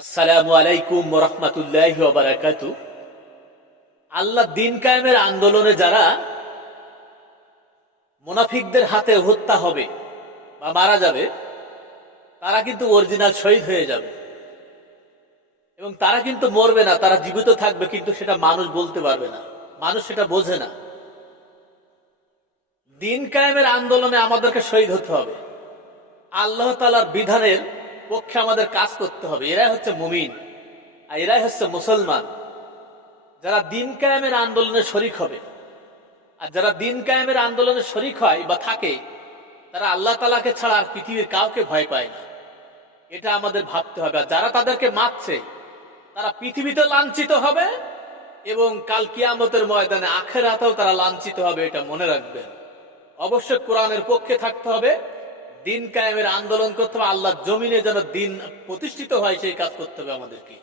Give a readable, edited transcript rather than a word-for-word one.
আসসালামু আলাইকুম ওয়া রাহমাতুল্লাহি ওয়া বারাকাতুহু। আল্লাহ দিন কায়েমের আন্দোলনে যারা মুনাফিকদের হাতে হত্যা হবে বা মারা যাবে, তারা কিন্তু অরিজিনাল শহীদ হয়ে যাবে এবং তারা কিন্তু মরবে না, তারা জীবিত থাকবে, কিন্তু সেটা মানুষ বলতে পারবে না, মানুষ সেটা বোঝে না। দিন কায়েমের আন্দোলনে আমাদেরকে শহীদ হতে হবে, আল্লাহ তাআলার বিধানের পক্ষে আমাদের কাজ করতে হবে। এরাই হচ্ছে মুমিন আর এরাই হচ্ছে মুসলমান, যারা দিন কায়েমের আন্দোলনে শরিক হবে। আর যারা দিন কায়েমের আন্দোলনে শরিক হয় বা থাকে, তারা আল্লাহ তাআলাকে ছাড়া আর পৃথিবীর কাউকে ভয় পায় না। এটা আমাদের ভাবতে হবে। আর যারা তাদেরকে মারছে, তারা পৃথিবীতে লাঞ্ছিত হবে এবং কাল কিয়ামতের ময়দানে আখিরাতেও তারা লাঞ্ছিত হবে, এটা মনে রাখবেন। অবশ্যই কোরআনের পক্ষে থাকতে হবে, দিন কায়েমের আন্দোলন করতে হবে, আল্লাহর জমিনে যেন দিন প্রতিষ্ঠিত হয় সেই কাজ করতে হবে আমাদেরকে।